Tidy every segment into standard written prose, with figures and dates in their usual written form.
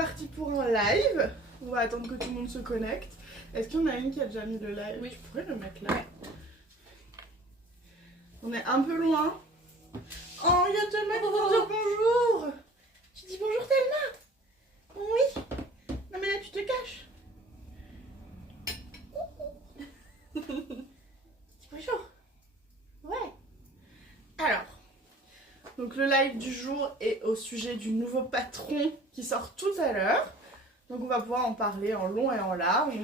parti pour un live. On va attendre que tout le monde se connecte. Est-ce qu'il y en a une qui a déjà mis le live? Oui. Je pourrais le mettre là. On est un peu loin. Oh, il y a Thelma qui vient de dire bonjour. Tu dis bonjour Thelma? Oui. Non mais là tu te caches. Bonjour. Ouais. Alors, donc le live du jour est au sujet du nouveau patron qui sort tout à l'heure. Donc on va pouvoir en parler en long et en large.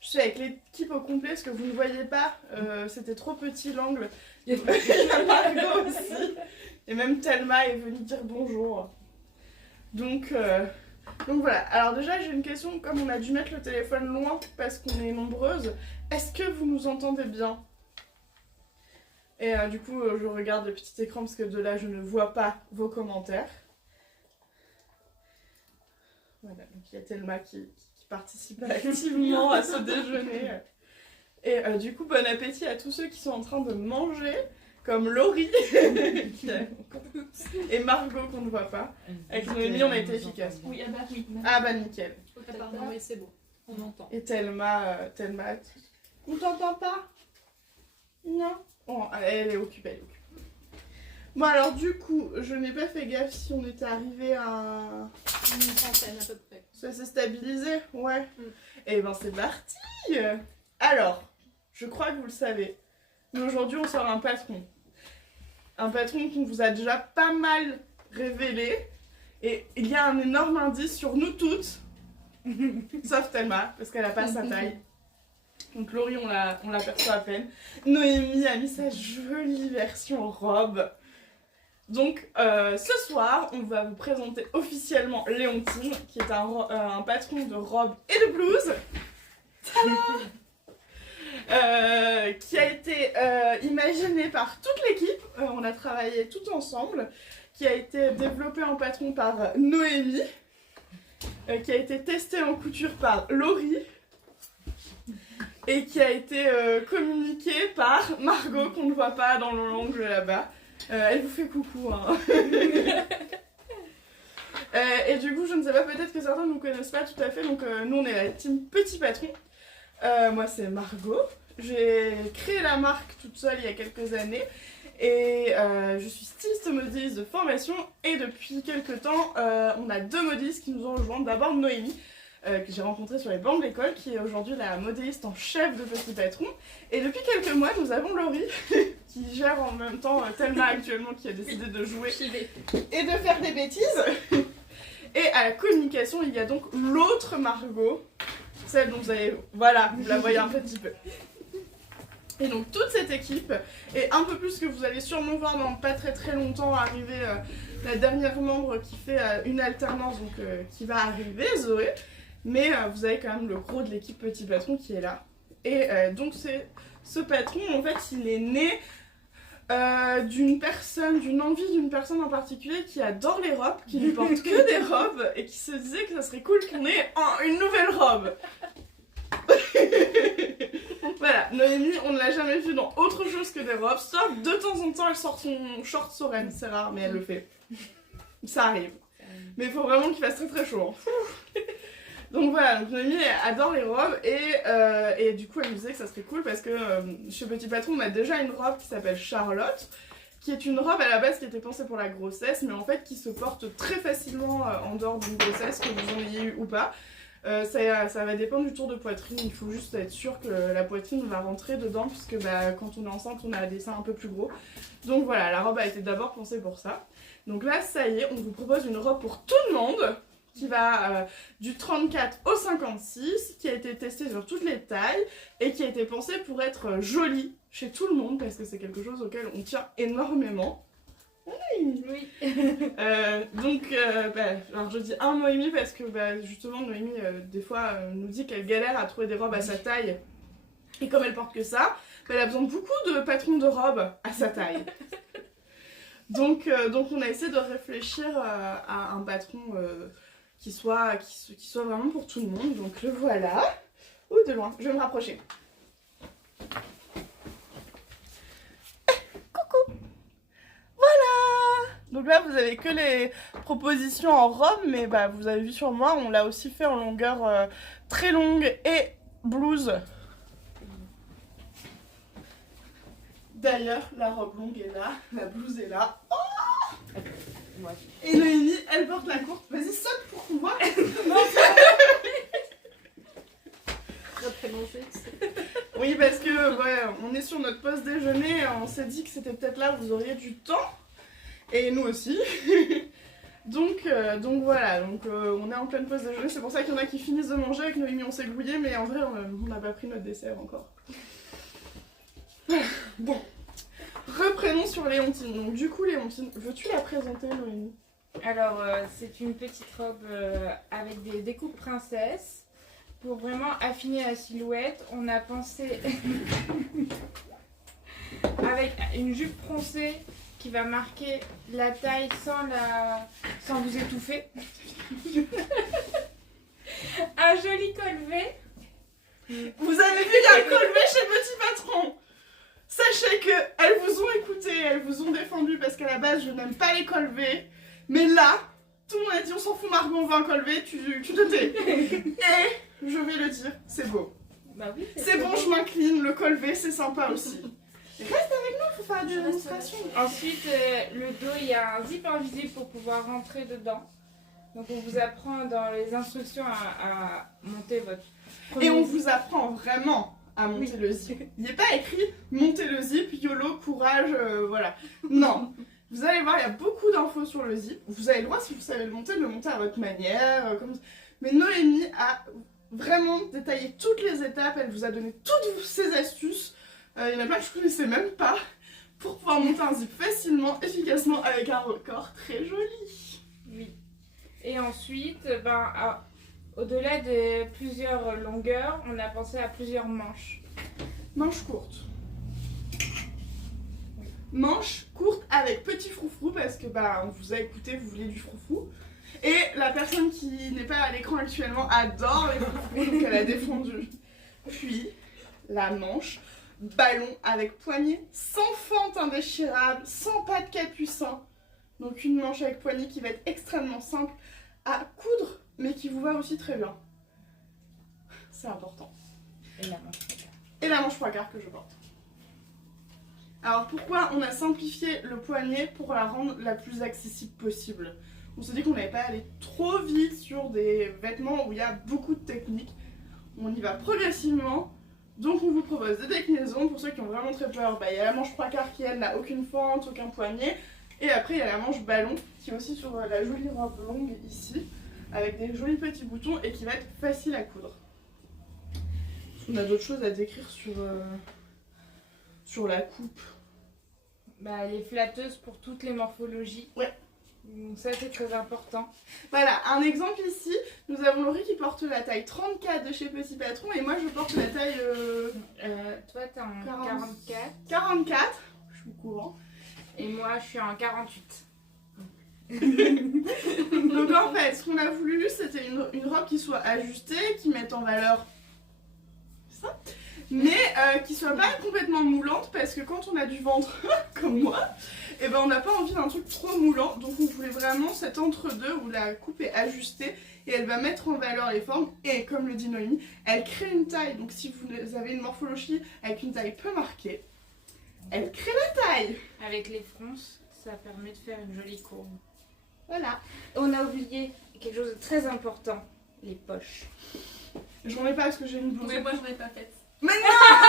Je suis avec l'équipe au complet parce que vous ne voyez pas, c'était trop petit l'angle. Il y a Margot aussi. Et même Thelma est venue dire bonjour. Donc voilà. Alors déjà j'ai une question, comme on a dû mettre le téléphone loin parce qu'on est nombreuses, est-ce que vous nous entendez bien? Et du coup je regarde le petit écran parce que de là je ne vois pas vos commentaires. Voilà, donc il y a Thelma qui participe activement à ce déjeuner. Et du coup, bon appétit à tous ceux qui sont en train de manger, comme Laurie et Margot qu'on ne voit pas. Avec Noémie, on a été efficace. Oui, ah bah oui. Ah bah nickel. Pardon, oui, c'est bon. On entend. Et Thelma, on t'entend pas? Non? Oh, elle est occupée, Bon alors du coup, je n'ai pas fait gaffe si on était arrivé à... Une centaine à peu près. Ça s'est stabilisé? Ouais. Et ben c'est parti. Alors, je crois que vous le savez, mais aujourd'hui on sort un patron. Un patron qu'on vous a déjà pas mal révélé. Et il y a un énorme indice sur nous toutes, sauf Thelma, parce qu'elle a pas sa taille. Donc Laurie, on l'aperçoit à peine. Noémie a mis sa jolie version robe. Donc ce soir, on va vous présenter officiellement Léontine, qui est un patron de robes et de blouses. Qui a été imaginé par toute l'équipe. On a travaillé tout ensemble. Qui a été développé en patron par Noémie. Qui a été testé en couture par Laurie. Et qui a été communiqué par Margot, qu'on ne voit pas dans l'angle là-bas. Elle vous fait coucou, hein. Et du coup, je ne sais pas, peut-être que certains ne nous connaissent pas tout à fait. Donc nous, on est la team Petit Patron. Moi, c'est Margot. J'ai créé la marque toute seule il y a quelques années. Et je suis styliste modéliste de formation. Et depuis quelques temps, on a deux modélistes qui nous ont rejoints. D'abord Noémie, que j'ai rencontrée sur les bancs de l'école, qui est aujourd'hui la modéliste en chef de Petit Patron. Et depuis quelques mois, nous avons Laurie, qui gère en même temps Thelma actuellement, qui a décidé de jouer et de faire des bêtises. Et à la communication, il y a donc l'autre Margot, celle dont vous avez... Voilà, vous la voyez un petit peu. Et donc toute cette équipe, et un peu plus que vous allez sûrement voir dans pas très longtemps arriver la dernière membre qui fait une alternance, donc qui va arriver, Zoé. Mais vous avez quand même le gros de l'équipe Petit Patron qui est là. Et donc ce patron, en fait, il est né d'une envie d'une personne en particulier qui adore les robes, qui ne porte que des robes, et qui se disait que ça serait cool qu'on ait une nouvelle robe. Voilà, Noémie, on ne l'a jamais vue dans autre chose que des robes, sauf de temps en temps elle sort son short Soren, c'est rare mais elle le fait. Ça arrive. Mais il faut vraiment qu'il fasse très chaud. Hein. Donc voilà, donc Noémie adore les robes et du coup elle me disait que ça serait cool parce que chez Petit Patron on a déjà une robe qui s'appelle Charlotte, qui est une robe à la base qui était pensée pour la grossesse mais en fait qui se porte très facilement en dehors d'une grossesse, que vous en ayez eu ou pas. Ça va dépendre du tour de poitrine, il faut juste être sûr que la poitrine va rentrer dedans puisque quand on est enceinte on a des seins un peu plus gros. Donc voilà, la robe a été d'abord pensée pour ça. Donc là ça y est, on vous propose une robe pour tout le monde qui va du 34 au 56, qui a été testée sur toutes les tailles et qui a été pensée pour être jolie chez tout le monde parce que c'est quelque chose auquel on tient énormément. Oui. Donc, alors je dis un Noémie parce que justement Noémie des fois nous dit qu'elle galère à trouver des robes à sa taille et comme elle porte que ça, elle a besoin de beaucoup de patrons de robes à sa taille. Donc on a essayé de réfléchir à un patron qui soit vraiment pour tout le monde. Donc le voilà. Ouh, de loin, je vais me rapprocher. Donc là, vous avez que les propositions en robe, mais bah, vous avez vu sur moi, on l'a aussi fait en longueur très longue et blouse. D'ailleurs, la robe longue est là, la blouse est là. Oh Ouais. et Noémie, elle porte la courte. Vas-y, saute pour qu'on voit. Après manger, Oui, parce que ouais, on est sur notre pause déjeuner, on s'est dit que c'était peut-être là où vous auriez du temps. Et nous aussi. donc voilà, on est en pleine pause déjeuner, c'est pour ça qu'il y en a qui finissent de manger, avec Noémie on s'est grouillé, mais en vrai on n'a pas pris notre dessert encore. Bon, reprenons sur Léontine. Donc du coup Léontine, veux-tu la présenter Noémie? Alors, c'est une petite robe avec des découpes princesse. Pour vraiment affiner la silhouette, on a pensé avec une jupe froncée qui va marquer la taille sans vous étouffer. Un joli col V. Vous avez vu, il y a un col V chez Petit Patron. Sachez qu'elles vous ont écouté, elles vous ont défendu parce qu'à la base je n'aime pas les cols V. Mais là, tout le monde a dit on s'en fout Margot, on veut un col V, tu te tais. Et je vais le dire, c'est beau. Bah oui, C'est bon, je m'incline, le col V c'est sympa aussi. Reste avec nous, faut faire des démonstrations. Ensuite, le dos, il y a un zip invisible pour pouvoir rentrer dedans. Donc on vous apprend dans les instructions à monter votre premier Et on zip. vous apprend vraiment à monter le zip. Il n'est pas écrit monter le zip, YOLO, courage, voilà. Non. Vous allez voir, il y a beaucoup d'infos sur le zip. Vous avez le droit, si vous savez le monter à votre manière. Mais Noémie a vraiment détaillé toutes les étapes. Elle vous a donné toutes ses astuces. Il y en a plein que je ne connaissais même pas. Pour pouvoir monter un zip facilement, efficacement, avec un record très joli. Oui. Et ensuite, au-delà de plusieurs longueurs, on a pensé à plusieurs manches. Manche courte. Manche courte avec petit froufrou parce que on vous a écouté, vous voulez du froufrou. Et la personne qui n'est pas à l'écran actuellement adore les froufrous, donc elle a défendu. Puis la manche ballon avec poignée sans fente indéchirable, sans pas de capucin. Donc une manche avec poignée qui va être extrêmement simple à coudre, mais qui vous va aussi très bien. C'est important. Et la manche. Et la manche 3/4 que je porte. Alors pourquoi on a simplifié le poignet pour la rendre la plus accessible possible? On s'est dit qu'on n'allait pas aller trop vite sur des vêtements où il y a beaucoup de techniques. On y va progressivement. Donc on vous propose des déclinaisons pour ceux qui ont vraiment très peur. Il y a la manche 3/4 qui elle n'a aucune fente, aucun poignet. Et après il y a la manche ballon qui est aussi sur la jolie robe longue ici, avec des jolis petits boutons et qui va être facile à coudre. On a d'autres choses à décrire sur la coupe. Elle est flatteuse pour toutes les morphologies. Ouais. Donc ça c'est très important. Voilà, un exemple ici, nous avons Laurie qui porte la taille 34 de chez Petit Patron et moi je porte la taille Toi t'es en 40. 44 44. Je suis au courant. et moi je suis en 48. Donc en fait, ce qu'on a voulu, c'était une robe qui soit ajustée, qui mette en valeur ça, mais qui soit pas complètement moulante parce que quand on a du ventre comme moi, et on n'a pas envie d'un truc trop moulant. Donc on voulait vraiment cet entre-deux où la coupe est ajustée et elle va mettre en valeur les formes. Et comme le dit Noémie, elle crée une taille. Donc si vous avez une morphologie avec une taille peu marquée, elle crée la taille. Avec les fronces, ça permet de faire une jolie courbe. Voilà. On a oublié quelque chose de très important, les poches. J'en ai pas parce que j'ai une blouse. Mais moi, j'en ai pas faite. Mais non.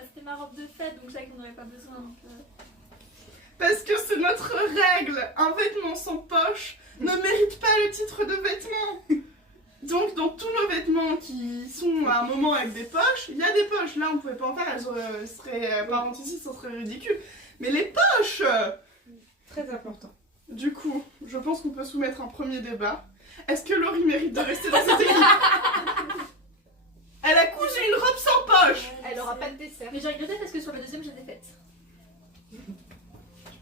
C'était ma robe de fête, donc je savais qu'on n'en avait pas besoin. Donc, Parce que c'est notre règle. Un vêtement sans poche ne mérite pas le titre de vêtement. Donc dans tous nos vêtements qui sont à un moment avec des poches, il y a des poches. Là on pouvait pas en faire, elles seraient par contre ici, ça serait ridicule. Mais les poches. Très important. Du coup, je pense qu'on peut soumettre un premier débat. Est-ce que Laurie mérite de rester dans cette équipe? Elle a cousu une robe sans poche. elle aura pas de dessert. Mais j'ai regretté parce que sur le deuxième, j'ai des fêtes.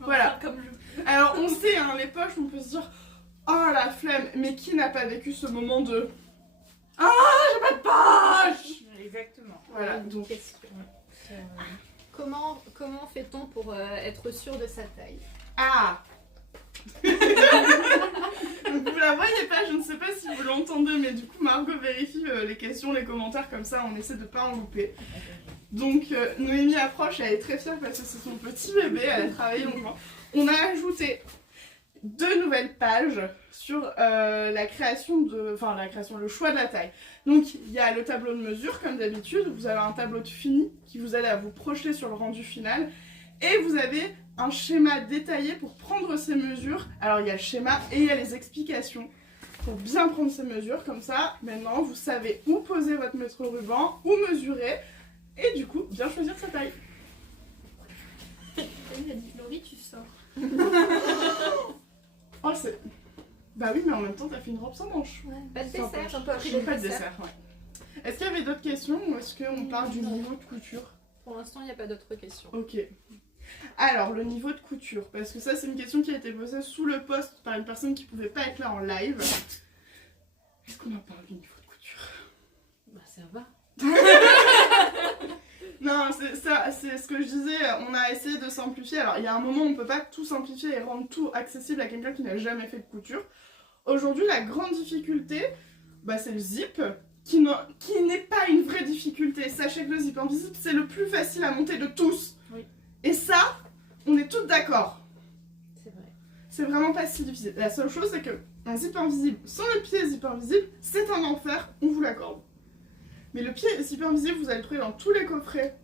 Voilà. Comme je... Alors on sait, hein, les poches, on peut se dire oh la flemme, mais qui n'a pas vécu ce moment de ah j'ai pas de poche? Exactement. Voilà, donc Question. Comment fait-on pour être sûr de sa taille? Ah. Donc vous la voyez pas, je ne sais pas si vous l'entendez, mais du coup Margot vérifie les questions, les commentaires, comme ça on essaie de pas en louper. Donc Noémie approche, elle est très fière parce que c'est son petit bébé, elle a travaillé longuement. On a ajouté 2 nouvelles pages sur la création, le choix de la taille. Donc il y a le tableau de mesure comme d'habitude, vous avez un tableau de fini qui vous aide à vous projeter sur le rendu final. Et vous avez un schéma détaillé pour prendre ces mesures. Alors il y a le schéma et il y a les explications pour bien prendre ces mesures. Comme ça, maintenant vous savez où poser votre mètre ruban, où mesurer et du coup bien choisir sa taille. Il a dit Laurie, tu sors. Oh c'est... Bah oui mais en même temps t'as fait une robe sans manches. Ouais, pas de Sans dessert, poche. on peut appeler J'ai le pas de dessert. dessert, ouais. Est-ce qu'il y avait d'autres questions ou est-ce qu'on parle du niveau de couture? Pour l'instant, il n'y a pas d'autres questions. Ok. Alors, le niveau de couture, parce que ça, c'est une question qui a été posée sous le post par une personne qui pouvait pas être là en live. Est-ce qu'on en parle du niveau de couture? Bah, ça va. Non, c'est ce que je disais, on a essayé de simplifier. Alors, il y a un moment où on peut pas tout simplifier et rendre tout accessible à quelqu'un qui n'a jamais fait de couture. Aujourd'hui, la grande difficulté, bah, c'est le zip, qui n'est pas une vraie difficulté. Sachez que le zip invisible, c'est le plus facile à monter de tous. Oui. Et ça, on est toutes d'accord. C'est vrai. C'est vraiment pas si difficile. La seule chose, c'est que un zip invisible sans le pied zip invisible, c'est un enfer, on vous l'accorde. Mais le pied zip invisible, vous allez le trouver dans tous les coffrets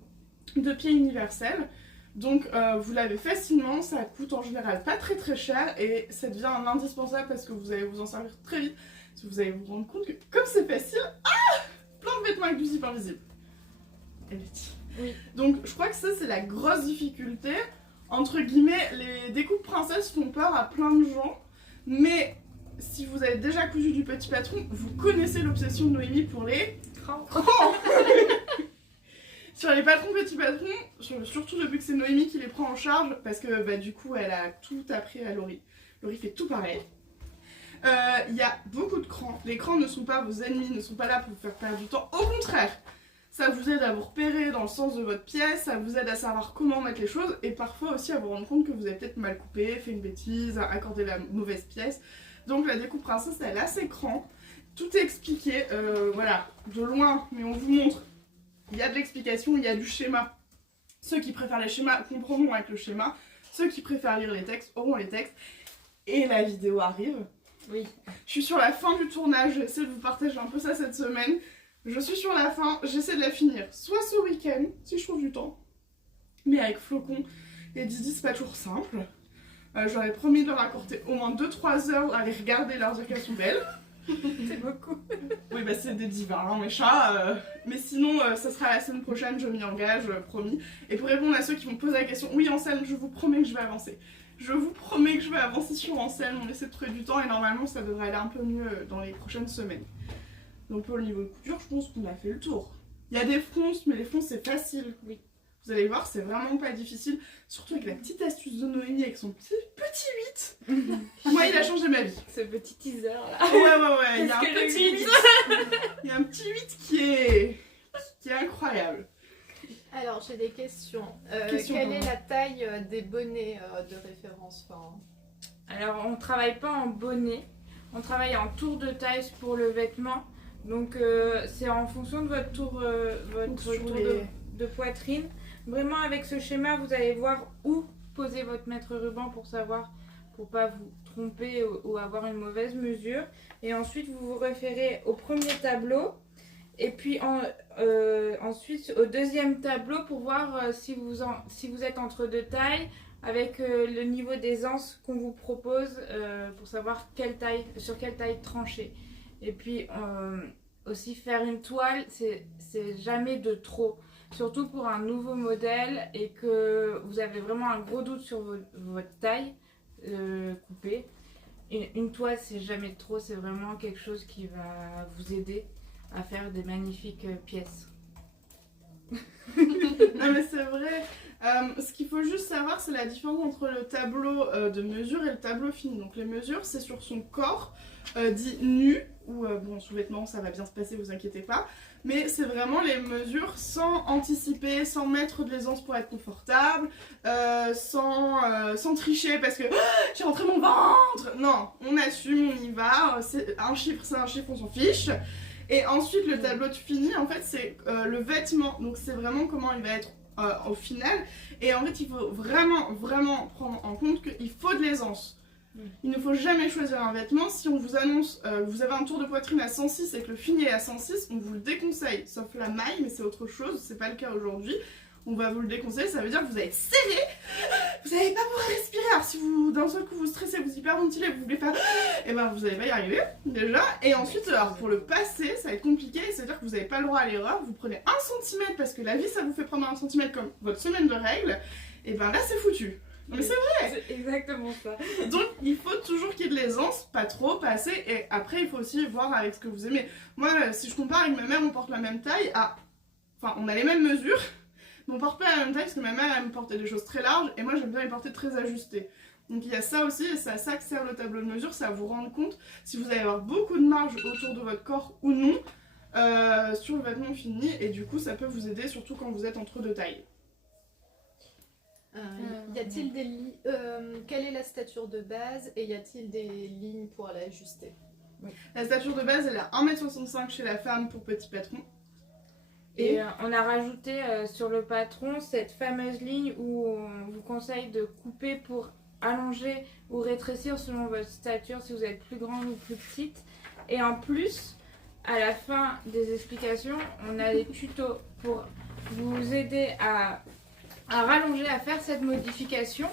de pieds universels. Donc vous l'avez facilement, ça coûte en général pas très très cher et ça devient un indispensable parce que vous allez vous en servir très vite. Parce que vous allez vous rendre compte que comme c'est facile, plein de vêtements avec du zip invisible. Et vite. Oui. Donc je crois que ça c'est la grosse difficulté. Entre guillemets, les découpes princesses font peur à plein de gens. Mais si vous avez déjà cousu du petit patron, vous connaissez l'obsession de Noémie pour les crans. Sur les patrons petits patrons, surtout depuis que c'est Noémie qui les prend en charge, parce que bah, du coup elle a tout appris à Laurie. Laurie fait tout pareil. Il y a beaucoup de crans. Les crans ne sont pas vos ennemis, ne sont pas là pour vous faire perdre du temps. Au contraire, ça vous aide à vous repérer dans le sens de votre pièce, ça vous aide à savoir comment mettre les choses et parfois aussi à vous rendre compte que vous avez peut-être mal coupé, fait une bêtise, accordé la mauvaise pièce. Donc la découpe princesse, elle a ses crans. Tout est expliqué, voilà, de loin, mais on vous montre. Il y a de l'explication, il y a du schéma. Ceux qui préfèrent les schémas comprendront avec le schéma. Ceux qui préfèrent lire les textes auront les textes. Et la vidéo arrive. Oui. Je suis sur la fin du tournage, j'essaie de vous partager un peu ça cette semaine. Je suis sur la fin, j'essaie de la finir. Soit ce week-end, si je trouve du temps. Mais avec Flocon et Didi, c'est pas toujours simple. J'aurais promis de leur accorder au moins 2-3 heures à aller regarder leur dire qu'elles sont belles. C'est beaucoup. Oui, bah c'est des divins, hein, mes chats. Mais sinon, ça sera la semaine prochaine, je m'y engage, promis. Et pour répondre à ceux qui vont poser la question, oui, Anselme, je vous promets que je vais avancer. Je vous promets que je vais avancer sur Anselme, on essaie de trouver du temps et normalement ça devrait aller un peu mieux dans les prochaines semaines. Donc pour le niveau de couture, je pense qu'on a fait le tour. Il y a des fronces, mais les fronces c'est facile. Oui. Vous allez voir, c'est vraiment pas difficile. Surtout avec la petite astuce de Noémie avec son petit 8. Moi, il a changé ma vie. Ce petit teaser là. Ouais, il y a un Qu'est-ce que le petit 8. Il y a un petit 8 qui est incroyable. Alors, j'ai des questions. Questions Quelle pour est moi. la taille des bonnets de référence Alors on travaille pas en bonnet, on travaille en tour de taille pour le vêtement. Donc c'est en fonction de votre tour, de poitrine. Vraiment avec ce schéma vous allez voir où poser votre mètre ruban pour savoir, pour pas vous tromper ou avoir une mauvaise mesure. Et ensuite vous vous référez au premier tableau. Et puis ensuite au deuxième tableau pour voir si vous êtes entre deux tailles avec le niveau d'aisance qu'on vous propose pour savoir sur quelle taille trancher. Et puis aussi faire une toile, c'est jamais de trop. Surtout pour un nouveau modèle et que vous avez vraiment un gros doute sur votre taille coupée. Une toile, c'est jamais de trop, c'est vraiment quelque chose qui va vous aider à faire des magnifiques pièces. Non mais c'est vrai. Ce qu'il faut juste savoir, c'est la différence entre le tableau de mesure et le tableau fini. Donc les mesures, c'est sur son corps dit nu, ou bon, sous-vêtements, ça va bien se passer, vous inquiétez pas. Mais c'est vraiment les mesures sans anticiper, sans mettre de l'aisance pour être confortable, sans tricher parce que j'ai rentré mon ventre. Non, on assume, on y va, c'est un chiffre, on s'en fiche. Et ensuite, le tableau de fini, en fait, c'est le vêtement. Donc c'est vraiment comment il va être au final. Et en fait, il faut vraiment prendre en compte qu'il faut de l'aisance. Il ne faut jamais choisir un vêtement. Si on vous annonce vous avez un tour de poitrine à 106 et que le fini est à 106, on vous le déconseille. Sauf la maille, mais c'est autre chose, c'est pas le cas aujourd'hui. On va vous le déconseiller, ça veut dire que vous allez être serré, vous n'allez pas pouvoir respirer. Alors si vous d'un seul coup vous stressez, vous hyperventilez, vous voulez faire, et ben vous n'allez pas y arriver déjà. Et ensuite, alors pour le passer, ça va être compliqué, c'est-à-dire que vous n'avez pas le droit à l'erreur. Vous prenez 1 cm parce que la vie ça vous fait prendre 1 cm comme votre semaine de règles, et ben là c'est foutu. Mais c'est vrai! C'est exactement ça. Donc il faut toujours qu'il y ait de l'aisance, pas trop, pas assez, et après il faut aussi voir avec ce que vous aimez. Moi, si je compare avec ma mère, on porte la même taille, enfin on a les mêmes mesures, mais on porte pas la même taille parce que ma mère elle me portait des choses très larges, et moi j'aime bien les porter très ajustées. Donc il y a ça aussi, et c'est à ça que sert le tableau de mesure, c'est à vous rendre compte si vous allez avoir beaucoup de marge autour de votre corps ou non sur le vêtement fini, et du coup ça peut vous aider surtout quand vous êtes entre deux tailles. Y a-t-il des quelle est la stature de base et y a-t-il des lignes pour l'ajuster? La stature de base elle est à 1m65 chez la femme pour petit patron. Et on a rajouté sur le patron cette fameuse ligne où on vous conseille de couper pour allonger ou rétrécir selon votre stature si vous êtes plus grande ou plus petite. Et en plus, à la fin des explications, on a des tutos pour vous aider à rallonger, à faire cette modification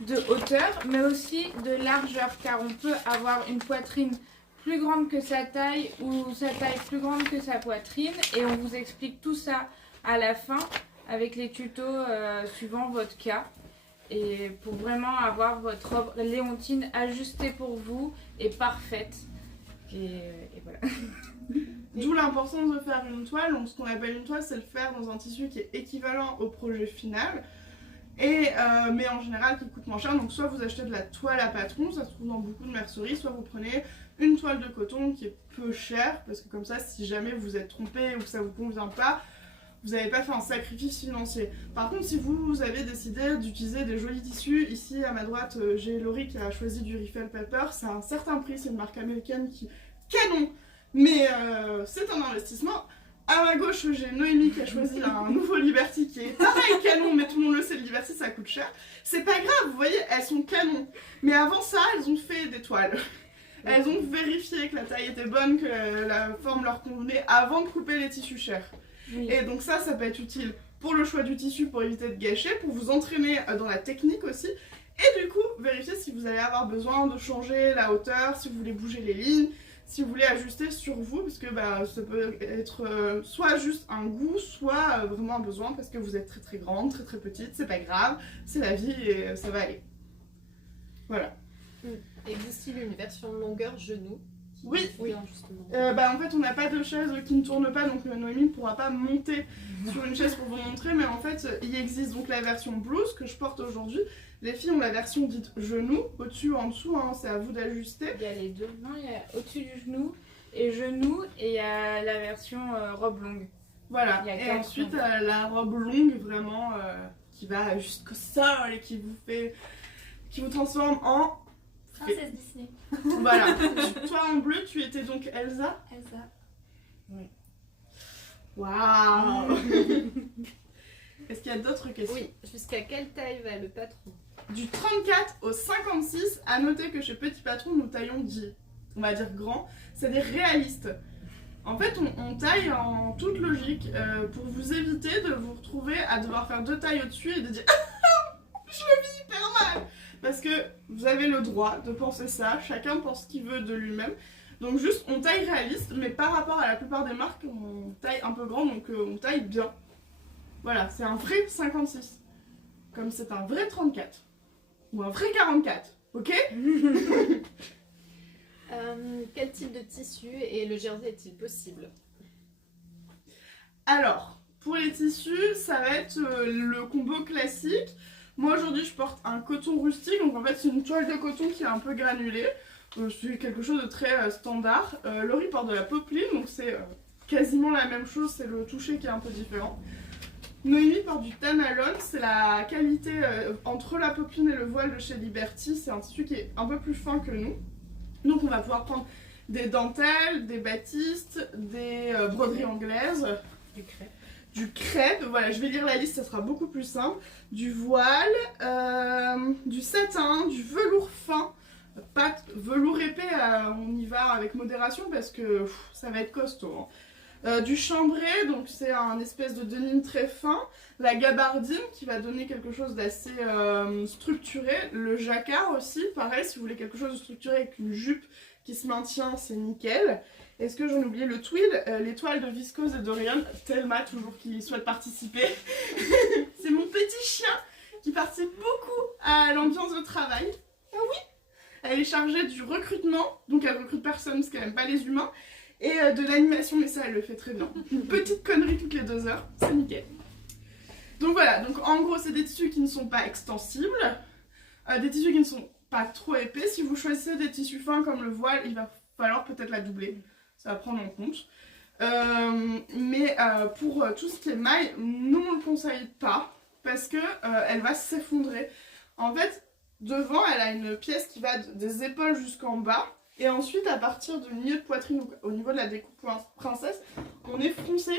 de hauteur, mais aussi de largeur, car on peut avoir une poitrine plus grande que sa taille ou sa taille plus grande que sa poitrine, et on vous explique tout ça à la fin avec les tutos suivant votre cas, et pour vraiment avoir votre robe léontine ajustée pour vous et parfaite. Et voilà. D'où l'importance de faire une toile. Donc ce qu'on appelle une toile, c'est le faire dans un tissu qui est équivalent au projet final, mais en général qui coûte moins cher. Donc soit vous achetez de la toile à patron, ça se trouve dans beaucoup de merceries, soit vous prenez une toile de coton qui est peu chère, parce que comme ça, si jamais vous êtes trompé ou que ça vous convient pas, vous n'avez pas fait un sacrifice financier. Par contre, si vous avez décidé d'utiliser des jolis tissus, ici à ma droite, j'ai Laurie qui a choisi du Riffle Paper, c'est un certain prix, c'est une marque américaine qui canon, mais c'est un investissement. À ma gauche, j'ai Noémie qui a choisi un nouveau Liberty qui est pareil canon, mais tout le monde le sait, le Liberty ça coûte cher. C'est pas grave, vous voyez, elles sont canons. Mais avant ça, elles ont fait des toiles. Elles ont vérifié que la taille était bonne, que la forme leur convenait avant de couper les tissus chers. Oui. Et donc ça peut être utile pour le choix du tissu, pour éviter de gâcher, pour vous entraîner dans la technique aussi. Et du coup, vérifier si vous allez avoir besoin de changer la hauteur, si vous voulez bouger les lignes, si vous voulez ajuster sur vous, parce que ça peut être soit juste un goût, soit vraiment un besoin, parce que vous êtes très très grande, très très petite, c'est pas grave, c'est la vie et ça va aller. Voilà. Existe-t-il une version longueur genou? Oui, en fait on n'a pas de chaise qui ne tourne pas, donc Noémie ne pourra pas monter sur une chaise pour vous montrer, mais en fait il existe donc la version blouse que je porte aujourd'hui. Les filles ont la version dite genou, au-dessus ou en dessous, hein, c'est à vous d'ajuster. Il y a les deux, non, il y a au-dessus du genou, et il y a la version robe longue. Voilà, et ensuite la robe longue vraiment qui va jusqu'au sol et qui vous transforme en... Princesse Disney. Voilà. Toi en bleu, tu étais donc Elsa. Elsa. Oui. Waouh. Est-ce qu'il y a d'autres questions? Oui. Jusqu'à quelle taille va le patron? Du 34 au 56. À noter que chez Petit Patron, nous taillons dit, on va dire grand, c'est-à-dire réaliste. En fait, on taille en toute logique pour vous éviter de vous retrouver à devoir faire 2 tailles au-dessus et de dire je le vis hyper mal. Parce que vous avez le droit de penser ça, chacun pense ce qu'il veut de lui-même. Donc juste, on taille réaliste, mais par rapport à la plupart des marques, on taille un peu grand, donc on taille bien. Voilà, c'est un vrai 56. Comme c'est un vrai 34. Ou un vrai 44, ok? Quel type de tissu et le jersey est-il possible? Alors, Pour les tissus, ça va être le combo classique. Moi aujourd'hui je porte un coton rustique, donc en fait c'est une toile de coton qui est un peu granulée. C'est quelque chose de très standard. Laurie porte de la popeline, donc c'est quasiment la même chose, c'est le toucher qui est un peu différent. Noémie porte du Tanalone, c'est la qualité entre la popeline et le voile de chez Liberty, c'est un tissu qui est un peu plus fin que nous. Donc on va pouvoir prendre des dentelles, des battistes, des broderies anglaises, du crêpe, voilà, je vais lire la liste, ça sera beaucoup plus simple, du voile, du satin, du velours fin, pas velours épais, on y va avec modération parce que ça va être costaud. Hein. Du chambré, donc c'est un espèce de denim très fin, la gabardine qui va donner quelque chose d'assez structuré, le jacquard aussi, pareil, si vous voulez quelque chose de structuré avec une jupe qui se maintient, c'est nickel. Est-ce que j'en ai oublié le twill, les toiles de viscose et d'Orion, Thelma toujours qui souhaite participer. C'est mon petit chien qui participe beaucoup à l'ambiance de travail. Ah oui. Elle est chargée du recrutement, donc elle recrute personne parce qu'elle n'aime pas les humains, et de l'animation, mais ça elle le fait très bien. Une petite connerie toutes les 2 heures, c'est nickel. Donc voilà, donc en gros c'est des tissus qui ne sont pas extensibles, des tissus qui ne sont pas trop épais. Si vous choisissez des tissus fins comme le voile, il va falloir peut-être la doubler. Ça va prendre en compte. Mais pour tout ce qui est maille, nous on ne le conseille pas parce que elle va s'effondrer. En fait, devant, elle a une pièce qui va des épaules jusqu'en bas. Et ensuite, à partir du milieu de poitrine, au niveau de la découpe princesse, on est froncé.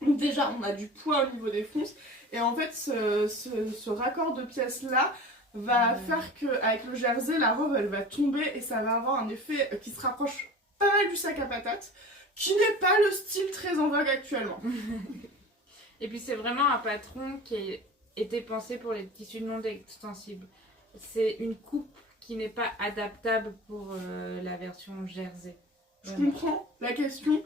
Donc déjà, on a du poids au niveau des fronces. Et en fait, ce raccord de pièces-là va faire qu'avec le jersey, la robe, elle va tomber et ça va avoir un effet qui se rapproche pas mal du sac à patates, qui n'est pas le style très en vogue actuellement. Et puis c'est vraiment un patron qui a été pensé pour les tissus non extensibles. C'est une coupe qui n'est pas adaptable pour la version jersey. Je comprends la question.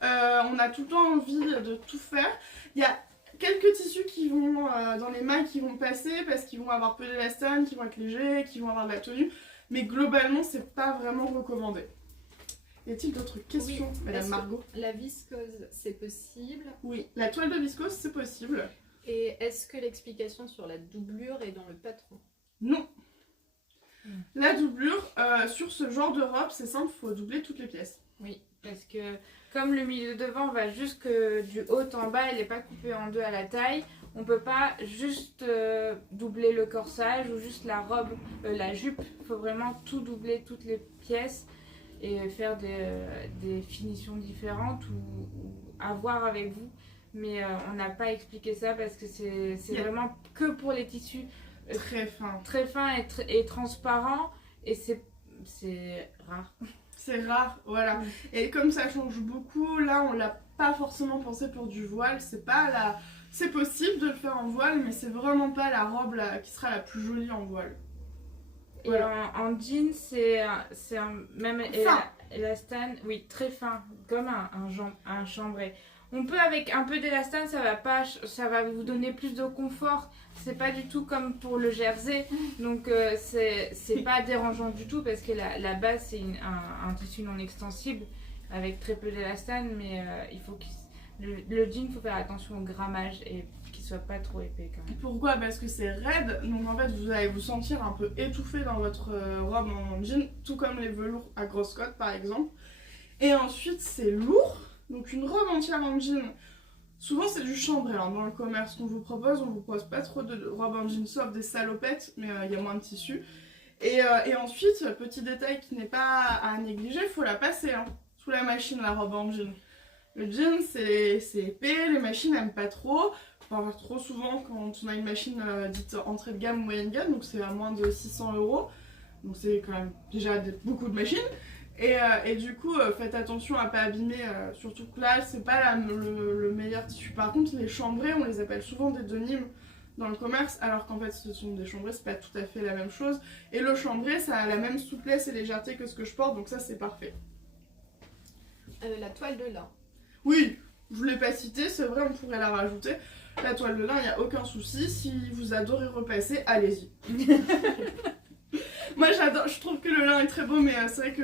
On a tout le temps envie de tout faire. Il y a quelques tissus qui vont dans les mailles qui vont passer parce qu'ils vont avoir peu d'élastane, qui vont être légers, qui vont avoir de la tenue. Mais globalement, c'est pas vraiment recommandé. Y a-t-il d'autres questions, oui, Madame Margot? La viscose, c'est possible? Oui, la toile de viscose, c'est possible. Et est-ce que l'explication sur la doublure est dans le patron? Non. La doublure, sur ce genre de robe, c'est simple, il faut doubler toutes les pièces. Oui, parce que comme le milieu devant va jusque du haut en bas, elle n'est pas coupée en deux à la taille, on peut pas juste doubler le corsage ou juste la robe, la jupe. Il faut vraiment tout doubler, toutes les pièces, et faire des finitions différentes ou à voir avec vous. Mais on n'a pas expliqué ça parce que c'est vraiment que pour les tissus très fins et transparents, et c'est rare. C'est rare, voilà. Et comme ça change beaucoup, là on l'a pas forcément pensé pour du voile, c'est pas la... C'est possible de le faire en voile, mais c'est vraiment pas la robe qui sera la plus jolie en voile. Voilà. Et en jean, c'est même élastane, oui, très fin, comme un chambré. On peut avec un peu d'élastane, ça va vous donner plus de confort. C'est pas du tout comme pour le jersey, donc c'est pas dérangeant du tout parce que la base c'est un tissu non extensible avec très peu d'élastane, mais il faut le jean, il faut faire attention au grammage et qu'il soit pas trop épais quand même. Pourquoi? Parce que c'est raide, donc en fait vous allez vous sentir un peu étouffé dans votre robe en jean, tout comme les velours à grosse cote par exemple. Et ensuite c'est lourd, donc une robe entière en jean, souvent c'est du chambré hein, dans le commerce qu'on vous propose, on vous propose pas trop de robes en jean sauf des salopettes, mais il y a moins de tissu. Et ensuite, petit détail qui n'est pas à négliger, il faut la passer hein, sous la machine la robe en jean. Le jean c'est épais, les machines n'aiment pas trop. Enfin, trop souvent quand on a une machine dite entrée de gamme ou moyenne gamme, donc c'est à moins de 600 €, donc c'est quand même déjà beaucoup de machines. Et du coup, faites attention à pas abîmer, surtout que là, c'est pas le meilleur tissu. Par contre, les chambrés, on les appelle souvent des denims dans le commerce, alors qu'en fait, ce sont des chambrés, c'est pas tout à fait la même chose. Et le chambré, ça a la même souplesse et légèreté que ce que je porte, donc ça, c'est parfait. La toile de lin. Oui, je vous l'ai pas cité, c'est vrai, on pourrait la rajouter. La toile de lin, il n'y a aucun souci. Si vous adorez repasser, allez-y. Moi j'adore, je trouve que le lin est très beau, mais c'est vrai que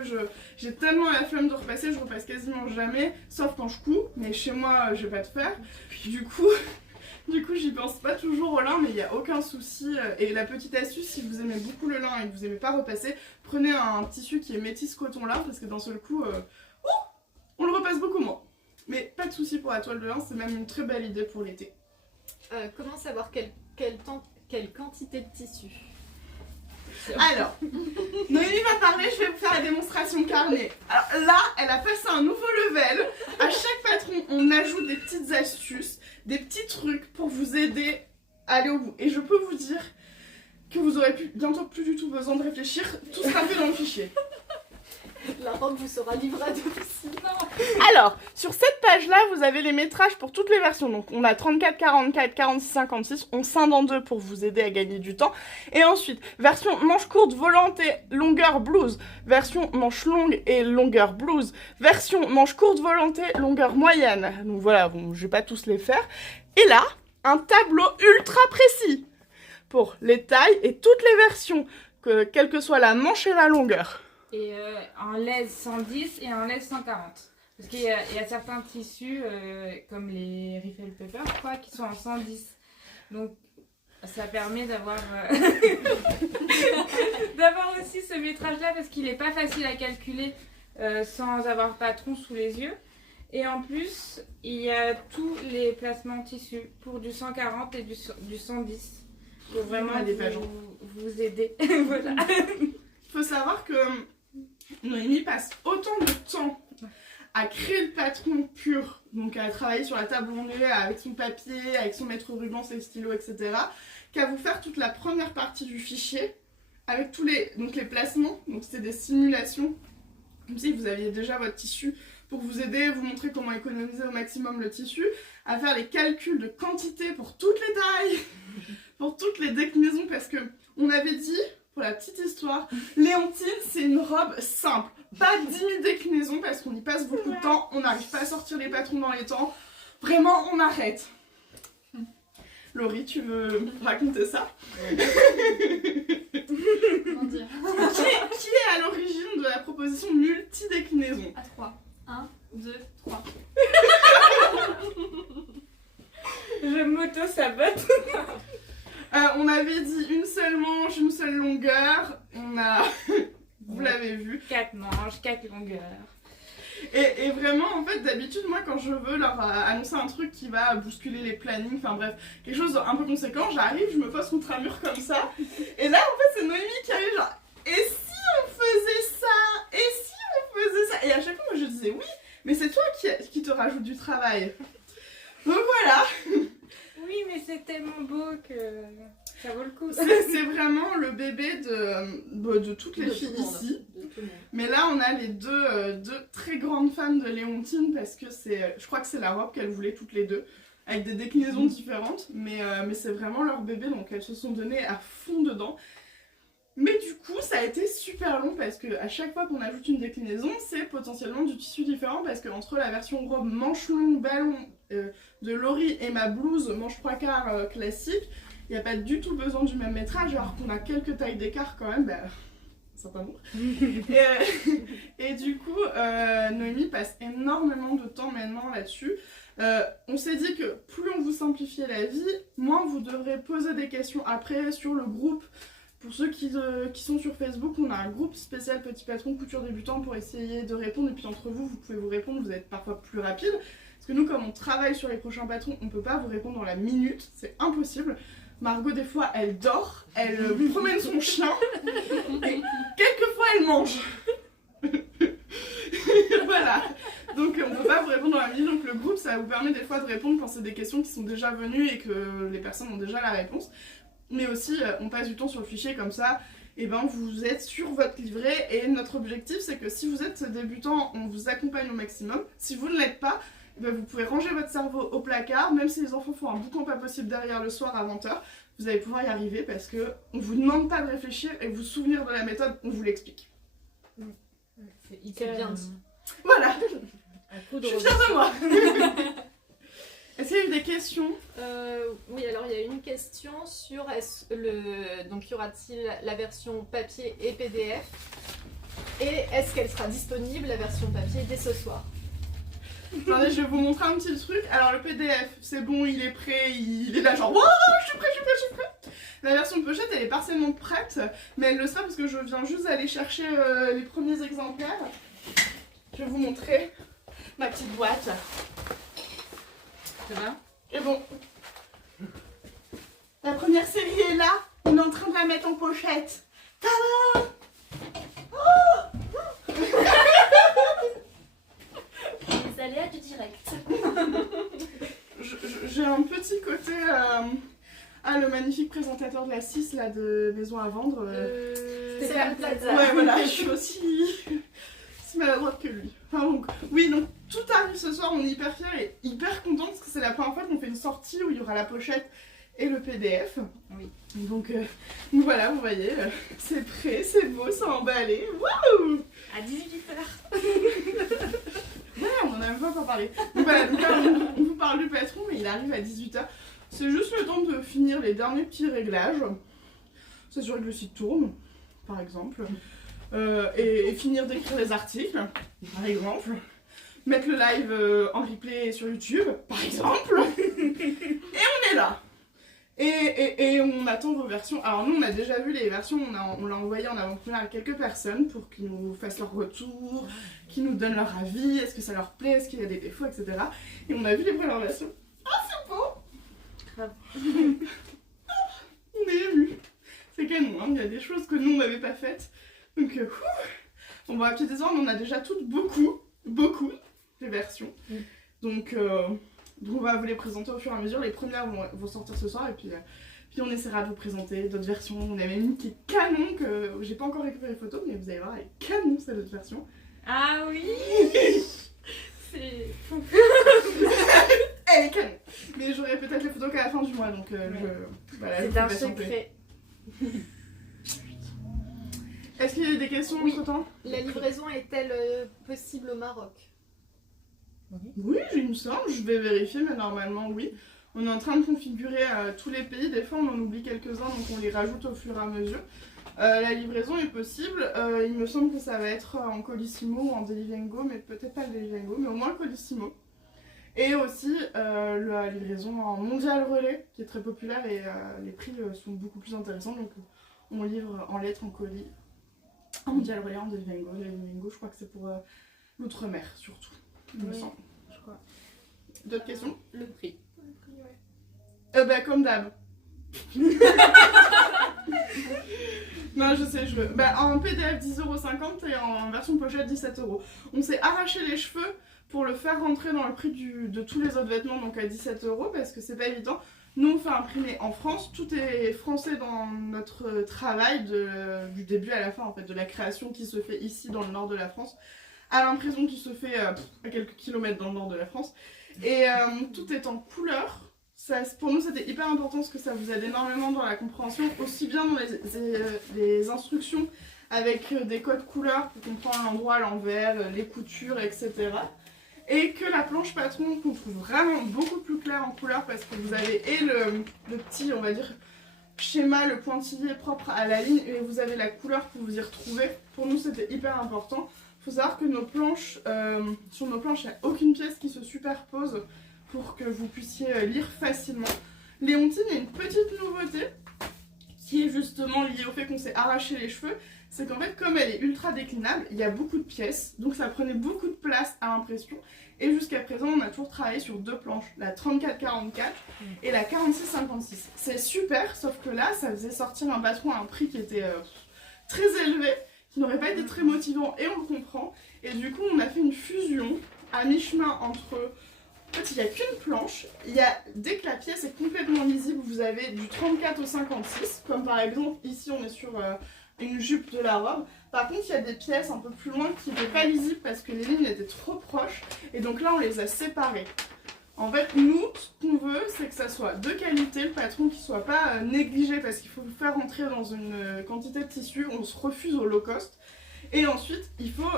j'ai tellement la flemme de repasser, je repasse quasiment jamais, sauf quand je couds, mais chez moi je vais pas te faire. Du coup j'y pense pas toujours au lin, mais il n'y a aucun souci. Et la petite astuce, si vous aimez beaucoup le lin et que vous aimez pas repasser, prenez un tissu qui est métis coton lin, parce que d'un seul coup, on le repasse beaucoup moins. Mais pas de souci pour la toile de lin, c'est même une très belle idée pour l'été. Comment savoir quelle quantité de tissu? Alors, Noémie va parler, je vais vous faire la démonstration carnet. Alors là, elle a passé un nouveau level. À chaque patron, on ajoute des petites astuces, des petits trucs pour vous aider à aller au bout. Et je peux vous dire que vous aurez bientôt plus du tout besoin de réfléchir, tout sera fait dans le fichier. La robe vous sera livrée à domicile. Alors, sur cette page-là, vous avez les métrages pour toutes les versions. Donc, on a 34, 44, 46, 56. On scinde en deux pour vous aider à gagner du temps. Et ensuite, version manche courte, volante et longueur blouse. Version manche longue et longueur blouse. Version manche courte, volante et longueur moyenne. Donc voilà, bon, je vais pas tous les faire. Et là, un tableau ultra précis pour les tailles et toutes les versions, quelle que soit la manche et la longueur. Et en laise 110 et en laise 140. Parce qu'il y a certains tissus, comme les Riffle Pepper, je crois, qui sont en 110. Donc, ça permet d'avoir d'avoir aussi ce métrage-là, parce qu'il n'est pas facile à calculer sans avoir le patron sous les yeux. Et en plus, il y a tous les placements tissus pour du 140 et du 110. Pour vraiment vous aider. Voilà. Il faut savoir que Noémie passe autant de temps à créer le patron pur, donc à travailler sur la table ondulée avec son papier, avec son mètre ruban, ses stylos, etc., qu'à vous faire toute la première partie du fichier avec tous les placements. Donc c'est des simulations, comme si vous aviez déjà votre tissu pour vous aider, vous montrer comment économiser au maximum le tissu, à faire les calculs de quantité pour toutes les tailles, pour toutes les déclinaisons, parce que on avait dit, pour la petite histoire, Léontine, c'est une robe simple. Pas 10 000 déclinaisons parce qu'on y passe beaucoup de temps, on n'arrive pas à sortir les patrons dans les temps. Vraiment, on arrête. Laurie, tu veux raconter ça? Comment dire? Qui est à l'origine de la proposition multi-déclinaison? À 3. 1, 2, 3. Je m'auto-sabote. On avait dit une seule manche, une seule longueur. On a... Vous l'avez vu. 4 manches, 4 longueurs. Et vraiment, en fait, d'habitude, moi, quand je veux leur annoncer un truc qui va bousculer les plannings, enfin bref, quelque chose d'un peu conséquent, j'arrive, je me pose contre un mur comme ça. Et là, en fait, c'est Noémie qui arrive genre, et si on faisait ça? Et si on faisait ça? Et à chaque fois, moi, je disais oui, mais c'est toi qui te rajoute du travail. Donc voilà. Oui, mais c'est tellement beau que ça vaut le coup. C'est vraiment le bébé de toutes les filles ici. Mais là, on a les deux très grandes fans de Léontine parce que je crois que c'est la robe qu'elles voulaient toutes les deux, avec des déclinaisons différentes. Mais c'est vraiment leur bébé, donc elles se sont données à fond dedans. Mais du coup, ça a été super long parce que à chaque fois qu'on ajoute une déclinaison, c'est potentiellement du tissu différent parce que entre la version robe manche longue ballon de Laurie et ma blouse manche 3/4 classique, il n'y a pas du tout besoin du même métrage alors qu'on a quelques tailles d'écart quand même, un certain nombre. Et du coup, Noémie passe énormément de temps maintenant là-dessus. On s'est dit que plus on vous simplifiait la vie, moins vous devrez poser des questions après sur le groupe. Pour ceux qui sont sur Facebook, on a un groupe spécial Petit Patron Couture Débutant pour essayer de répondre. Et puis entre vous, vous pouvez vous répondre, vous êtes parfois plus rapide. Parce que nous, comme on travaille sur les prochains patrons, on ne peut pas vous répondre dans la minute, c'est impossible. Margot, des fois, elle dort, elle promène son chien, et quelquefois, elle mange. Voilà. Donc, on ne peut pas vous répondre dans la minute. Donc, le groupe, ça vous permet des fois de répondre quand c'est des questions qui sont déjà venues et que les personnes ont déjà la réponse. Mais aussi, on passe du temps sur le fichier comme ça, et ben vous êtes sur votre livret. Et notre objectif, c'est que si vous êtes débutant, on vous accompagne au maximum. Si vous ne l'êtes pas, ben vous pouvez ranger votre cerveau au placard, même si les enfants font un boucan pas possible derrière le soir à 20h, vous allez pouvoir y arriver parce que on vous demande pas de réfléchir et vous souvenir de la méthode, on vous l'explique. C'est hyper bien dit. Voilà, À coup je de suis fière de moi. Est-ce qu'il y a eu des questions? Oui, alors il y a une question sur donc y aura-t-il la version papier et PDF et est-ce qu'elle sera disponible la version papier dès ce soir? Attendez, je vais vous montrer un petit truc. Alors le PDF, c'est bon, il est prêt, il est là genre wow, je suis prêt. La version pochette, elle est partiellement prête, mais elle le sera parce que je viens juste d'aller chercher les premiers exemplaires. Je vais vous montrer ma petite boîte. Ça va? Et bon, la première série est là, on est en train de la mettre en pochette. Tada! Les aléas du direct. J'ai un petit côté le magnifique présentateur de la 6 là de Maison à vendre. Stéphane Plaza. Ouais, voilà, je suis aussi maladroite que lui. Enfin, donc, oui, donc tout arrive ce soir, on est hyper fiers et hyper contents parce que c'est la première fois qu'on fait une sortie où il y aura la pochette et le PDF. Oui. Donc voilà, vous voyez, c'est prêt, c'est beau, c'est emballé. Waouh! À 18h. Ouais, on en a même pas encore parlé. Donc voilà, donc là, on vous parle du patron, mais il arrive à 18h. C'est juste le temps de finir les derniers petits réglages. S'assurer que le site tourne, par exemple. Et finir d'écrire les articles, par exemple. Mettre le live en replay sur YouTube, par exemple. Et on est là. Et on attend vos versions. Alors nous, on a déjà vu les versions, on l'a envoyé en avant-première à quelques personnes pour qu'ils nous fassent leur retour, qu'ils nous donnent leur avis, est-ce que ça leur plaît, est-ce qu'il y a des défauts, etc. Et on a vu les premières versions. Ah, c'est beau! Grave. On est émus. C'est canon, hein. Il y a des choses que nous, on n'avait pas faites. Donc, bon, bah, à petit désordre, on en a déjà toutes beaucoup, les versions. Donc on va vous les présenter au fur et à mesure. Les premières vont sortir ce soir et puis on essaiera de vous présenter d'autres versions. On a même une qui est canon, que j'ai pas encore récupéré les photos, mais vous allez voir, elle est canon cette autre version. Ah oui. C'est fou. Elle est canon. Mais j'aurai peut-être les photos qu'à la fin du mois, donc voilà, je vous C'est un fais patienter. secret. Est-ce qu'il y a eu des questions Oui. entre temps? La livraison est-elle possible au Maroc? Oui, il me semble, je vais vérifier, mais normalement oui. On est en train de configurer tous les pays, des fois on en oublie quelques-uns, donc on les rajoute au fur et à mesure. La livraison est possible, il me semble que ça va être en Colissimo ou en Deliviango, mais peut-être pas le Deliviango, mais au moins le Colissimo. Et aussi la livraison en Mondial Relais, qui est très populaire et les prix sont beaucoup plus intéressants, donc on livre en lettres, en colis, en Mondial Relais, en Deliviango. Deliviango, je crois que c'est pour l'outre-mer surtout. Il me semble. Je crois. D'autres questions? Le prix. Bah comme d'hab. Non, je sais, en PDF 10,50€ et en version pochette 17€. On s'est arraché les cheveux pour le faire rentrer dans le prix de tous les autres vêtements, donc à 17€, parce que c'est pas évident. Nous, on fait imprimer en France, tout est français dans notre travail, du début à la fin, en fait, de la création qui se fait ici dans le nord de la France, à l'impression qui se fait à quelques kilomètres dans le nord de la France. Et tout est en couleur. Ça, pour nous, c'était hyper important parce que ça vous aide énormément dans la compréhension, aussi bien dans les instructions avec des codes couleurs pour comprendre l'endroit, l'envers, les coutures, etc. Et que la planche patron qu'on trouve vraiment beaucoup plus claire en couleur parce que vous avez le petit, on va dire, schéma, le pointillé propre à la ligne et vous avez la couleur pour vous y retrouver. Pour nous, c'était hyper important. Il faut savoir que nos planches, sur nos planches, il n'y a aucune pièce qui se superpose pour que vous puissiez lire facilement. Léontine, il y a une petite nouveauté qui est justement liée au fait qu'on s'est arraché les cheveux. C'est qu'en fait, comme elle est ultra déclinable, il y a beaucoup de pièces, donc ça prenait beaucoup de place à l'impression. Et jusqu'à présent, on a toujours travaillé sur deux planches, la 34-44 et la 46-56. C'est super, sauf que là, ça faisait sortir un patron à un prix qui était très élevé, qui n'aurait pas été très motivant, et on le comprend. Et du coup, on a fait une fusion à mi-chemin entre... En fait, il n'y a qu'une planche. Dès que la pièce est complètement lisible, vous avez du 34 au 56. Comme par exemple, ici, on est sur une jupe de la robe. Par contre, il y a des pièces un peu plus loin qui n'étaient pas lisibles parce que les lignes étaient trop proches. Et donc là, on les a séparées. En fait, nous, ce qu'on veut, c'est que ça soit de qualité, le patron qui ne soit pas négligé parce qu'il faut le faire rentrer dans une quantité de tissu. On se refuse au low cost. Et ensuite, il faut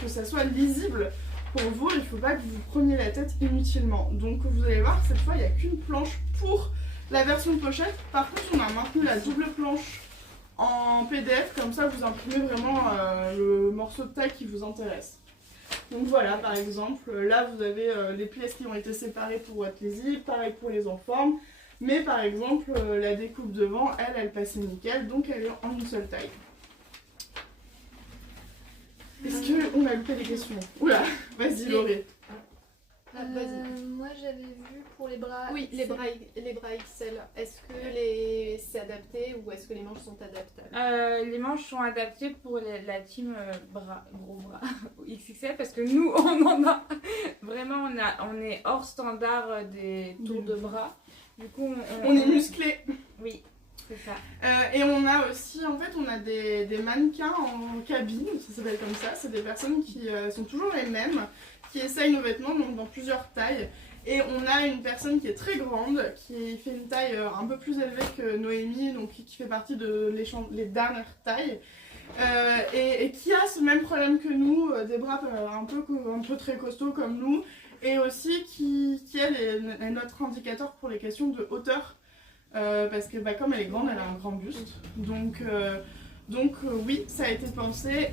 que ça soit lisible pour vous, il ne faut pas que vous preniez la tête inutilement. Donc vous allez voir que cette fois, il n'y a qu'une planche pour la version pochette. Par contre, on a maintenu la double planche en PDF, comme ça vous imprimez vraiment le morceau de taille qui vous intéresse. Donc voilà, par exemple, là vous avez les pièces qui ont été séparées pour votre lisible, pareil pour les enformes. Mais par exemple, la découpe devant, elle passait nickel, donc elle est en une seule taille. Est-ce qu'on a loupé des questions? Oula, vas-y Laurie. Moi j'avais vu pour les bras. Oui, les bras XL. Est-ce que c'est adapté ou est-ce que les manches sont adaptables? Les manches sont adaptées pour la team gros bras XXL parce que nous on en a vraiment on est hors standard des tours de bras. Du coup on est musclé. Oui, c'est ça. Et on a aussi, en fait, on a des mannequins en cabine, ça s'appelle comme ça. C'est des personnes qui sont toujours les mêmes, qui essayent nos vêtements donc dans plusieurs tailles. Et on a une personne qui est très grande, qui fait une taille un peu plus élevée que Noémie, donc qui fait partie de les dernières tailles. Et qui a ce même problème que nous, des bras un peu très costauds comme nous. Et aussi qui elle, est notre indicateur pour les questions de hauteur. Parce que comme elle est grande, elle a un grand buste. Donc oui, ça a été pensé.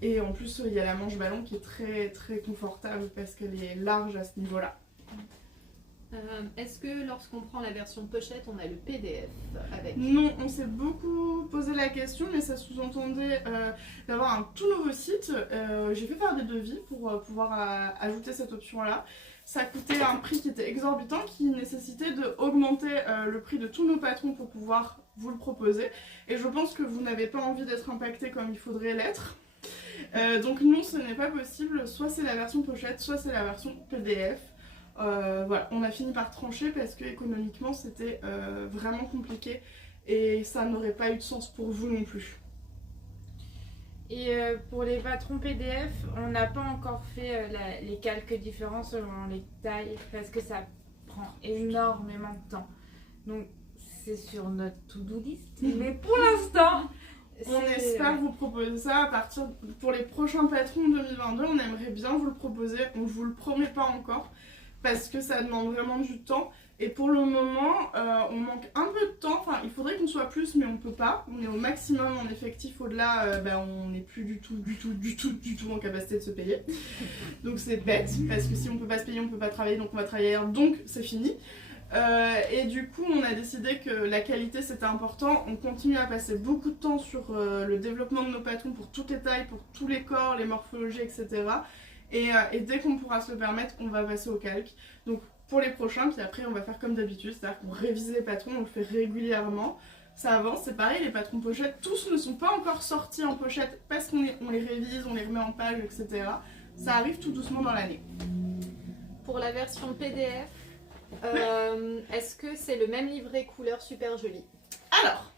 Et en plus, il y a la manche ballon qui est très très confortable parce qu'elle est large à ce niveau-là. Est-ce que lorsqu'on prend la version pochette, on a le PDF avec? Non, on s'est beaucoup posé la question, mais ça sous-entendait d'avoir un tout nouveau site. J'ai fait faire des devis pour pouvoir ajouter cette option-là. Ça coûtait un prix qui était exorbitant, qui nécessitait d'augmenter le prix de tous nos patrons pour pouvoir vous le proposer. Et je pense que vous n'avez pas envie d'être impacté comme il faudrait l'être. Donc non, ce n'est pas possible. Soit c'est la version pochette, soit c'est la version PDF. Voilà, on a fini par trancher parce que économiquement c'était vraiment compliqué et ça n'aurait pas eu de sens pour vous non plus. Et pour les patrons PDF, on n'a pas encore fait les calques différents selon les tailles parce que ça prend énormément de temps. Donc c'est sur notre to-do list. Mais pour l'instant, on espère vous proposer ça pour les prochains patrons 2022. On aimerait bien vous le proposer. On ne vous le promet pas encore parce que ça demande vraiment du temps. Et pour le moment, on manque un peu de temps. Enfin, il faudrait qu'on soit plus, mais on peut pas. On est au maximum en effectif. Au-delà, on n'est plus du tout en capacité de se payer. Donc c'est bête, parce que si on peut pas se payer, on peut pas travailler, donc on va travailler ailleurs. Donc c'est fini. Et du coup, on a décidé que la qualité c'était important. On continue à passer beaucoup de temps sur le développement de nos patrons pour toutes les tailles, pour tous les corps, les morphologies, etc. Et dès qu'on pourra se le permettre, on va passer au calque. Donc pour les prochains, puis après on va faire comme d'habitude, c'est-à-dire qu'on révise les patrons, on le fait régulièrement. Ça avance, c'est pareil, les patrons pochettes, tous ne sont pas encore sortis en pochette parce qu'on les révise, on les remet en page, etc. Ça arrive tout doucement dans l'année. Pour la version PDF, est-ce que c'est le même livret couleur super joli? Alors,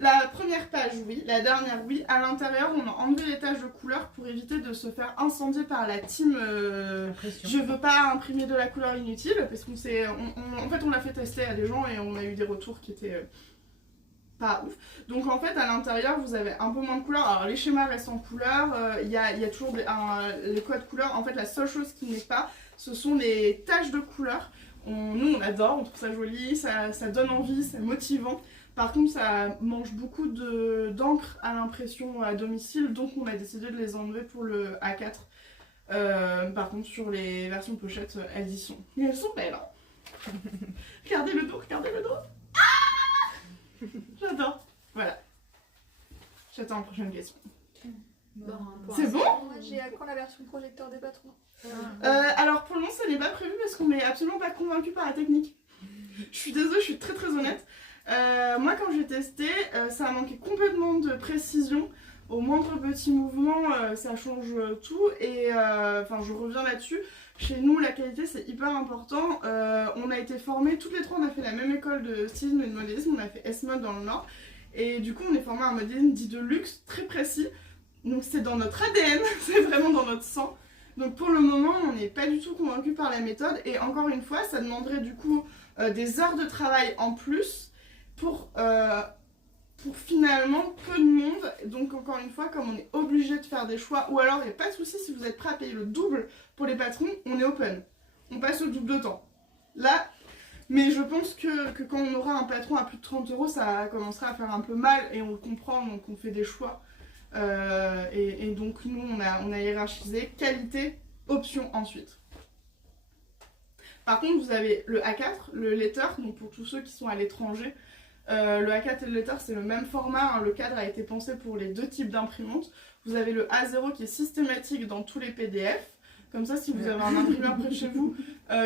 la première page, oui. La dernière, oui. À l'intérieur, on a enlevé les taches de couleur pour éviter de se faire incendier par la team. Je veux pas imprimer de la couleur inutile parce qu'on s'est, en fait, on l'a fait tester à des gens et on a eu des retours qui étaient pas ouf. Donc en fait, à l'intérieur, vous avez un peu moins de couleur. Alors les schémas restent en couleur. Il y a toujours les codes couleurs. En fait, la seule chose qui n'est pas, ce sont les taches de couleur. Nous, on adore, on trouve ça joli, ça donne envie, c'est motivant. Par contre, ça mange beaucoup d'encre à l'impression à domicile, donc on a décidé de les enlever pour le A4. Par contre, sur les versions pochettes, elles y sont. Mais elles sont belles, hein. Regardez le dos, regardez le dos. Ah, j'adore. Voilà. J'attends la prochaine question. C'est bon? Moi j'ai à quand la version projecteur des patrons? Alors pour le moment, ça n'est pas prévu parce qu'on n'est absolument pas convaincu par la technique. Je suis désolée, je suis très très honnête. Moi quand j'ai testé, ça a manqué complètement de précision. Au moindre petit mouvement, ça change tout. Et enfin, je reviens là-dessus. Chez nous, la qualité c'est hyper important. On a été formés, toutes les trois, on a fait la même école de stylisme et de modélisme. On a fait S-Mode dans le Nord. Et du coup, on est formé à un modélisme dit de luxe, très précis. Donc c'est dans notre ADN, c'est vraiment dans notre sang. Donc pour le moment, on n'est pas du tout convaincu par la méthode. Et encore une fois, ça demanderait du coup des heures de travail en plus pour pour finalement peu de monde. Donc encore une fois, comme on est obligé de faire des choix, ou alors il n'y a pas de souci si vous êtes prêt à payer le double pour les patrons, on est open. On passe au double de temps. Là, mais je pense que quand on aura un patron à plus de 30 euros, ça commencera à faire un peu mal et on le comprend, donc on fait des choix. Et donc nous, on a hiérarchisé qualité, option ensuite. Par contre, vous avez le A4, le letter, donc pour tous ceux qui sont à l'étranger. Le A4 et le letter, c'est le même format, hein, le cadre a été pensé pour les deux types d'imprimantes. Vous avez le A0 qui est systématique dans tous les PDF. Comme ça, si vous avez un imprimeur près de chez vous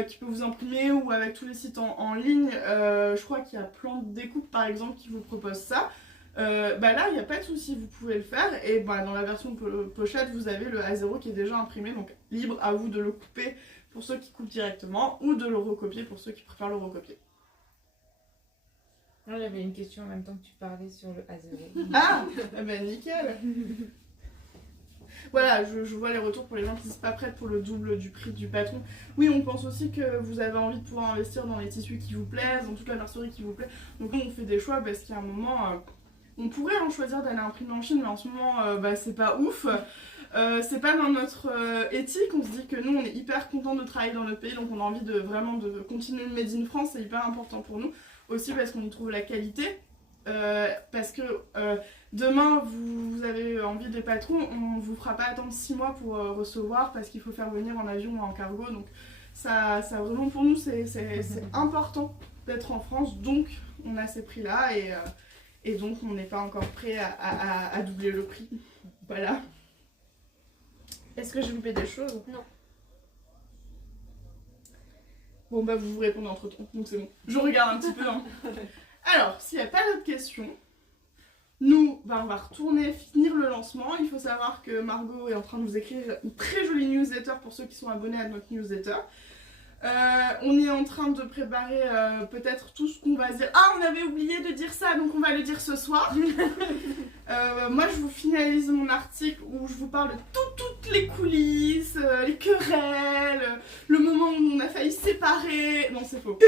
qui peut vous imprimer ou avec tous les sites en ligne, je crois qu'il y a Plan de Découpe par exemple qui vous propose ça. Là, il n'y a pas de souci, vous pouvez le faire. Et dans la version pochette, vous avez le A0 qui est déjà imprimé, donc libre à vous de le couper pour ceux qui coupent directement ou de le recopier pour ceux qui préfèrent le recopier. J'avais une question en même temps que tu parlais sur le A0. Ah, nickel. Voilà, je vois les retours pour les gens qui ne sont pas prêts pour le double du prix du patron. Oui, on pense aussi que vous avez envie de pouvoir investir dans les tissus qui vous plaisent, dans toute la mercerie qui vous plaît. Donc nous, on fait des choix parce qu'il y a un moment, on pourrait en choisir d'aller imprimer en Chine, mais en ce moment, c'est pas ouf. C'est pas dans notre éthique. On se dit que nous, on est hyper content de travailler dans notre pays, donc on a envie de vraiment de continuer le Made in France, c'est hyper important pour nous. Aussi parce qu'on y trouve la qualité. Parce que demain vous avez envie des patrons, on vous fera pas attendre 6 mois pour recevoir parce qu'il faut faire venir en avion ou en cargo, donc ça vraiment pour nous c'est important d'être en France, donc on a ces prix là et donc on n'est pas encore prêt à doubler le prix. Voilà. Est-ce que j'ai loupé des choses? Non. Bon vous vous répondez entre temps, donc c'est bon. Je regarde un petit peu hein. Alors, s'il n'y a pas d'autres questions, nous, on va retourner finir le lancement. Il faut savoir que Margot est en train de nous écrire une très jolie newsletter pour ceux qui sont abonnés à notre newsletter. On est en train de préparer peut-être tout ce qu'on va dire. Ah, on avait oublié de dire ça, donc on va le dire ce soir. Moi, je vous finalise mon article où je vous parle de toutes les coulisses, les querelles, le moment où on a failli se séparer. Non, c'est faux.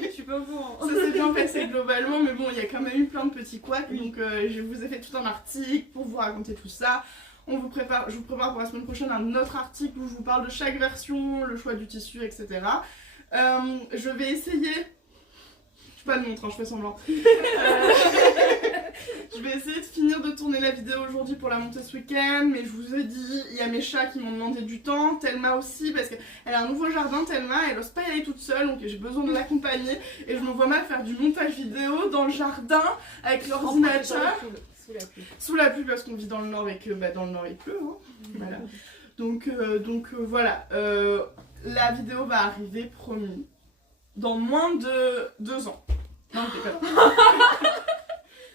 Je suis pas au courant. Ça s'est bien passé globalement, mais bon, il y a quand même eu plein de petits couacs, donc je vous ai fait tout un article pour vous raconter tout ça. Je vous prépare pour la semaine prochaine un autre article où je vous parle de chaque version, le choix du tissu, etc. Je vais essayer... Je pas de montre, hein, je fais semblant. Je vais essayer de finir de tourner la vidéo aujourd'hui pour la monter ce week-end, mais je vous ai dit, il y a mes chats qui m'ont demandé du temps, Thelma aussi, parce qu'elle a un nouveau jardin, Thelma, elle n'ose pas y aller toute seule, donc j'ai besoin de l'accompagner, et je me vois mal faire du montage vidéo dans le jardin, avec l'ordinateur. Sous la pluie parce qu'on vit dans le nord et que dans le nord il pleut. Hein. Voilà. Donc voilà. La vidéo va arriver, promis, dans moins de 2 ans. Non, je déconne.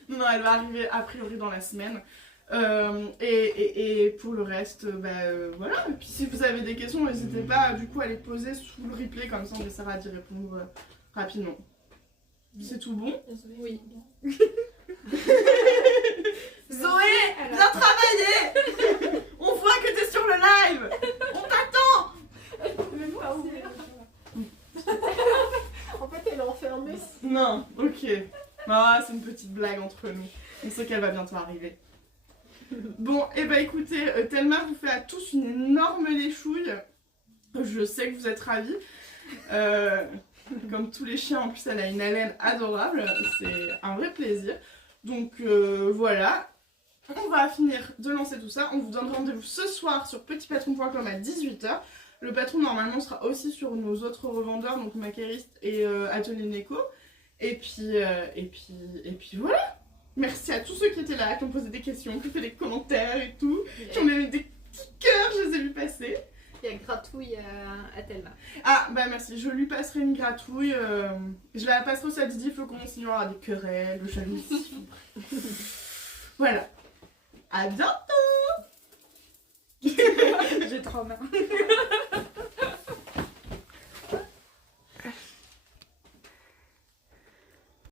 Non, elle va arriver a priori dans la semaine. Et pour le reste, voilà. Et puis si vous avez des questions, n'hésitez pas du coup à les poser sous le replay, comme ça on essaiera d'y répondre rapidement. C'est tout bon? Oui. Zoé, viens travailler. On voit que t'es sur le live. On t'attend. Même pas ouvert. En fait, elle est enfermée. Non, ok. Ah, c'est une petite blague entre nous. On sait qu'elle va bientôt arriver. Bon, et écoutez, Thelma vous fait à tous une énorme léchouille. Je sais que vous êtes ravis. Comme tous les chiens, en plus elle a une haleine adorable. C'est un vrai plaisir. Donc voilà. On va finir de lancer tout ça. On vous donne rendez-vous ce soir sur petitpatron.com à 18 h. Le patron normalement sera aussi sur nos autres revendeurs, donc Maqueriste et Atelier Neko. Et puis voilà. Merci à tous ceux qui étaient là, qui ont posé des questions, qui ont fait des commentaires et tout, qui ont mis des petits cœurs, je les ai vus passer. Il y a gratouille à Thelma. Ah merci, je lui passerai une gratouille. Je la passerai aussi à Didier Flocon, sinon il y aura des querelles, de jalousie. Voilà. À bientôt. J'ai trop mal.